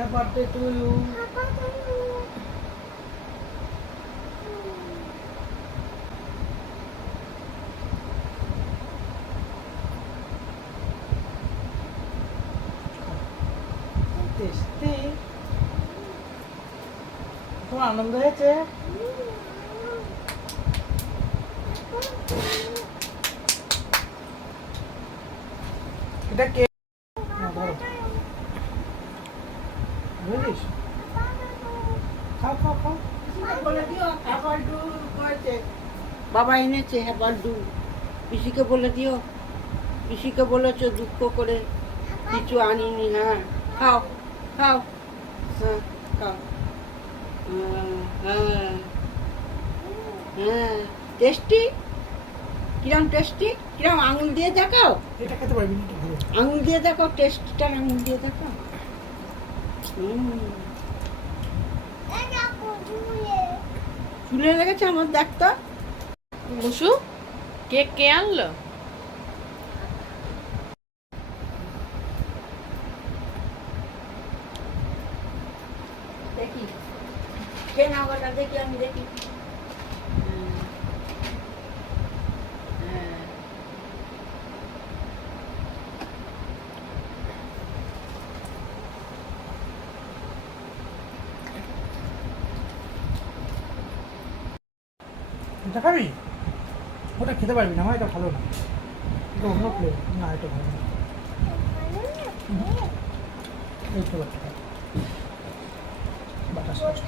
Happy birthday to you. Tasty. তোমার আনন্দ হয়েছে? এটা কে? ধরো বুঝিস? খাও খাও খাও। বলে দিও হ্যাপার ডু করেছে, বাবা এনেছে হ্যাপার ডু। পিসিকে বলে দিও, পিসিকে বলেছো দুঃখ করে কিছু আনিনি। হ্যাঁ খাও খাও, হ্যাঁ খাও। হ্যাঁ হ্যাঁ টেস্টি, কিরম টেস্টি, কিরম আঙুল দিয়ে দেখাও, এটা খেতে পারবি না, এটা ভালো। আঙুল দিয়ে দেখাও, টেস্টটা আঙুল দিয়ে দেখাও। চুলে লেগেছে আমার, দেখতো। মুসু কেক কে আনলো? দেখি কে না ওটা দেখি, আমি দেখি। হ্যাঁ এটা খাবি? ওটা খেতে পারবি না, আমার এটা ভালো না। এটা অন্য ফ্লেভার না, এটা ভালো না। এই তো বাটারস্কচ।